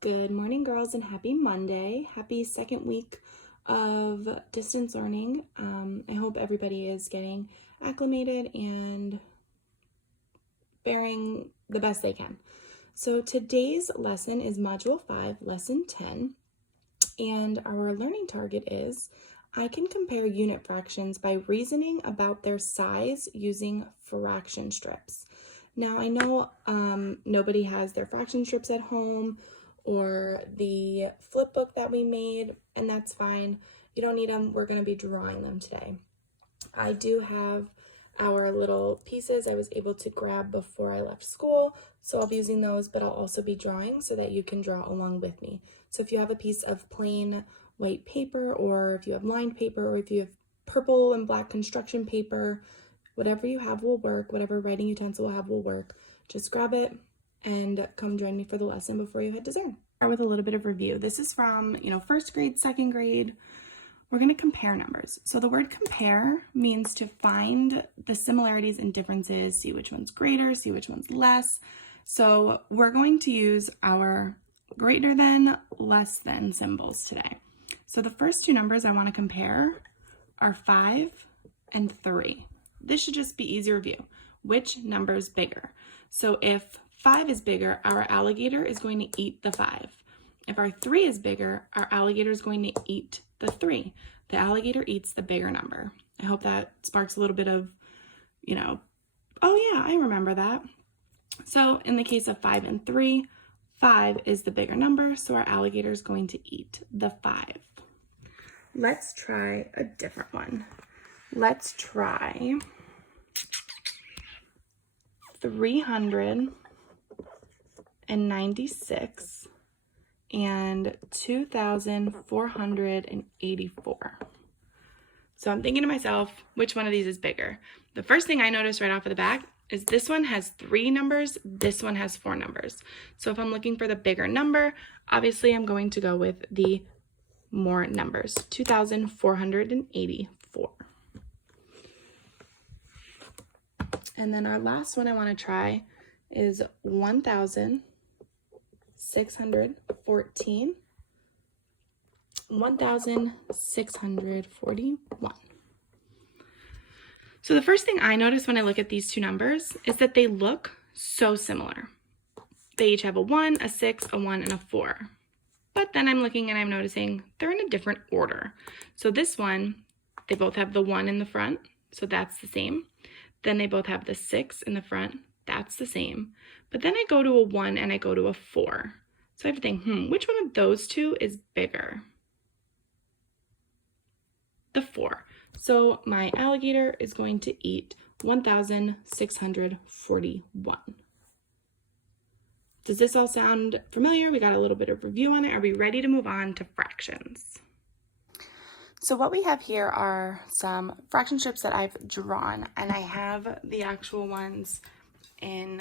Good morning, girls, and happy Monday. Happy second week of distance learning. I hope everybody is getting acclimated and bearing the best they can. So today's lesson is Module 5, Lesson 10, and our learning target is I can compare unit fractions by reasoning about their size using fraction strips. Now, I know nobody has their fraction strips at home or the flip book that we made, and that's fine. You don't need them. We're going to be drawing them today. I do have our little pieces I was able to grab before I left school, so I'll be using those, but I'll also be drawing so that you can draw along with me. So if you have a piece of plain white paper, or if you have lined paper, or if you have purple and black construction paper, whatever you have will work, whatever writing utensil will have will work. Just grab it and come join me for the lesson before you head to Zern. Start with a little bit of review. This is from, first grade, second grade. We're going to compare numbers. So the word compare means to find the similarities and differences, see which one's greater, see which one's less. So we're going to use our greater than, less than symbols today. So the first two numbers I want to compare are 5 and 3. This should just be easy review. Which number is bigger? So if 5 is bigger, our alligator is going to eat the 5. If our 3 is bigger, our alligator is going to eat the 3. The alligator eats the bigger number. I hope that sparks a little bit of, oh yeah, I remember that. So in the case of 5 and 3, 5 is the bigger number, so our alligator is going to eat the 5. Let's try a different one. Let's try 396 and 2,484. So I'm thinking to myself, which one of these is bigger? The first thing I noticed right off of the bat is this one has 3 numbers, this one has 4 numbers. So if I'm looking for the bigger number, obviously I'm going to go with the more numbers, 2,484. And then our last one I want to try is 1,614, 1,641. So the first thing I notice when I look at these two numbers is that they look so similar. They each have a 1, a 6, a 1, and a 4. But then I'm looking and I'm noticing they're in a different order. So this one, they both have the 1 in the front, so that's the same. Then they both have the 6 in the front, that's the same. But then I go to a 1 and I go to a 4. So I have to think, which one of those two is bigger? The 4. So my alligator is going to eat 1,641. Does this all sound familiar? We got a little bit of review on it. Are we ready to move on to fractions? So what we have here are some fraction strips that I've drawn, and I have the actual ones in,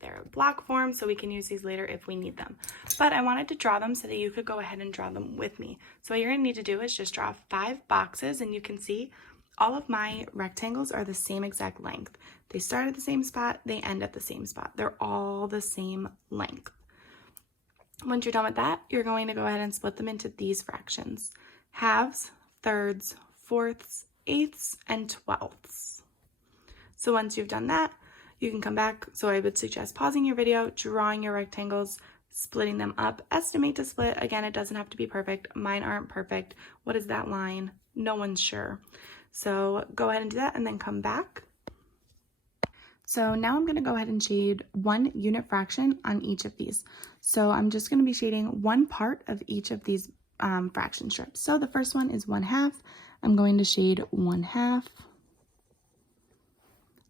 their block form, so we can use these later if we need them. But I wanted to draw them so that you could go ahead and draw them with me. So what you're gonna need to do is just draw 5 boxes, and you can see all of my rectangles are the same exact length. They start at the same spot, they end at the same spot. They're all the same length. Once you're done with that, you're going to go ahead and split them into these fractions: halves, thirds, fourths, eighths, and twelfths. So once you've done that, you can come back. So I would suggest pausing your video, drawing your rectangles, splitting them up. Estimate to split. Again, it doesn't have to be perfect. Mine aren't perfect. What is that line? No one's sure. So go ahead and do that and then come back. So now I'm going to go ahead and shade one unit fraction on each of these. So I'm just going to be shading one part of each of these fraction strips. So the first one is 1/2. I'm going to shade 1/2.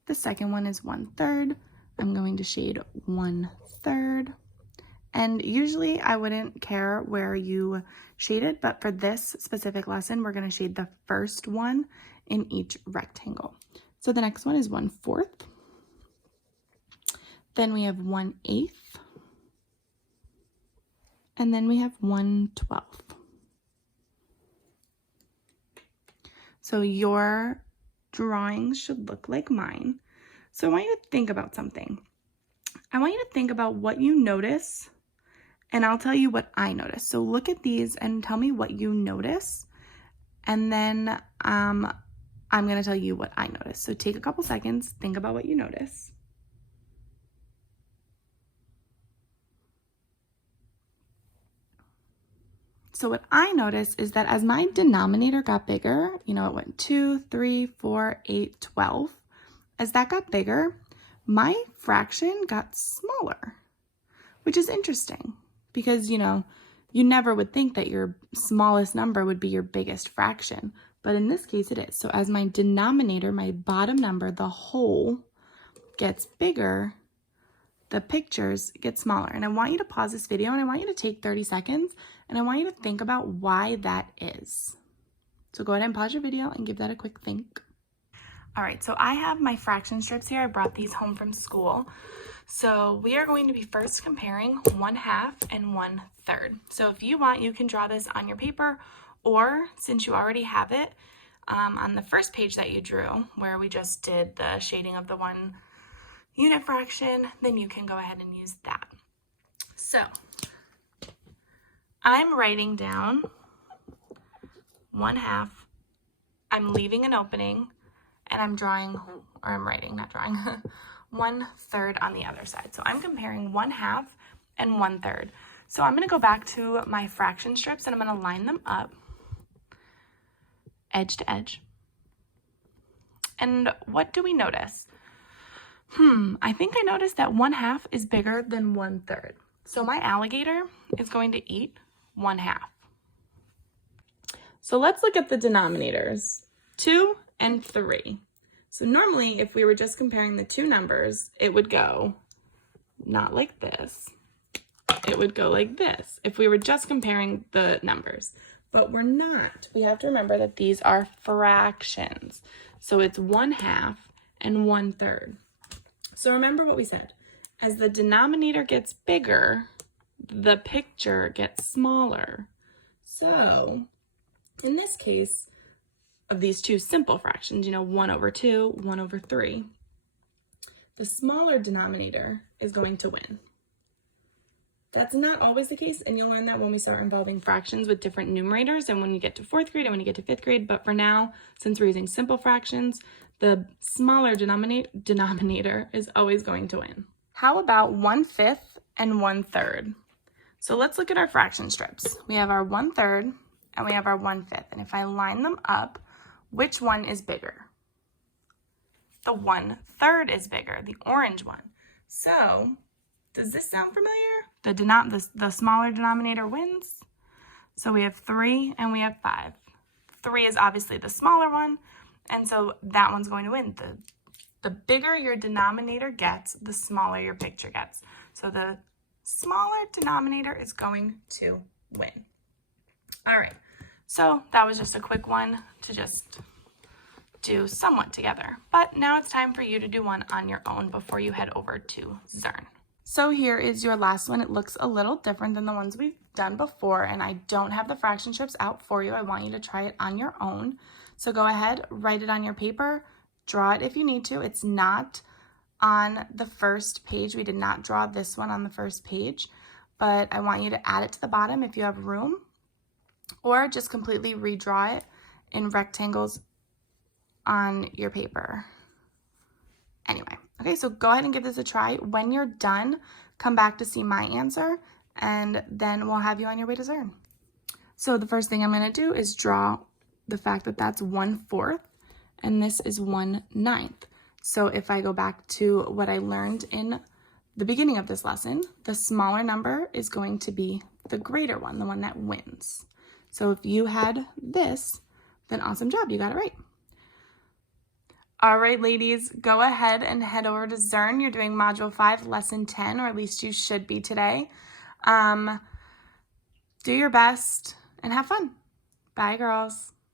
The second one is 1/3. I'm going to shade 1/3. And usually I wouldn't care where you shaded, but for this specific lesson, we're going to shade the first one in each rectangle. So the next one is 1/4. Then we have 1/8. And then we have 1/12. So your drawings should look like mine. So I want you to think about something. I want you to think about what you notice and I'll tell you what I notice. So look at these and tell me what you notice, and then I'm going to tell you what I notice. So take a couple seconds, think about what you notice. So what I noticed is that as my denominator got bigger, it went 2, 3, 4, 8, 12. As that got bigger, my fraction got smaller, which is interesting because, you never would think that your smallest number would be your biggest fraction, but in this case it is. So as my denominator, my bottom number, the whole, gets bigger, the pictures get smaller. And I want you to pause this video and I want you to take 30 seconds and I want you to think about why that is. So go ahead and pause your video and give that a quick think. All right, so I have my fraction strips here. I brought these home from school. So we are going to be first comparing 1/2 and 1/3. So if you want, you can draw this on your paper, or since you already have it on the first page that you drew, where we just did the shading of the 1 unit fraction, then you can go ahead and use that. So I'm writing down 1/2. I'm leaving an opening, and I'm drawing, or I'm writing, not drawing, 1/3 on the other side. So I'm comparing 1/2 and 1/3. So I'm going to go back to my fraction strips and I'm going to line them up edge to edge. And what do we notice? I think I noticed that 1/2 is bigger than 1/3. So my alligator is going to eat 1/2. So let's look at the denominators, 2 and 3. So normally if we were just comparing the two numbers, it would go not like this. It would go like this if we were just comparing the numbers, but we're not. We have to remember that these are fractions. So it's 1/2 and 1/3. So remember what we said. As the denominator gets bigger, the picture gets smaller. So in this case of these two simple fractions, 1/2, 1/3, the smaller denominator is going to win. That's not always the case, and you'll learn that when we start involving fractions with different numerators and when you get to 4th grade and when you get to 5th grade. But for now, since we're using simple fractions, the smaller denominator is always going to win. How about 1/5 and 1/3? So let's look at our fraction strips. We have our 1/3 and we have our 1/5. And if I line them up, which one is bigger? The 1/3 is bigger, the orange one. So does this sound familiar? The smaller denominator wins. So we have 3 and we have 5. 3 is obviously the smaller one, and so that one's going to win. The bigger your denominator gets, the smaller your picture gets. So the smaller denominator is going to win. All right, so that was just a quick one to just do somewhat together. But now it's time for you to do one on your own before you head over to Zearn. So here is your last one. It looks a little different than the ones we've done before, and I don't have the fraction strips out for you. I want you to try it on your own. So go ahead, write it on your paper, draw it if you need to. It's not on the first page. We did not draw this one on the first page, but I want you to add it to the bottom if you have room, or just completely redraw it in rectangles on your paper. Anyway, okay, so go ahead and give this a try. When you're done, come back to see my answer, and then we'll have you on your way to Zearn. So the first thing I'm going to do is draw the fact that that's 1/4, and this is 1/9. So if I go back to what I learned in the beginning of this lesson, the smaller number is going to be the greater one, the one that wins. So if you had this, then awesome job, you got it right. All right, ladies, go ahead and head over to Zearn. You're doing Module 5, Lesson 10, or at least you should be today. Do your best and have fun. Bye, girls.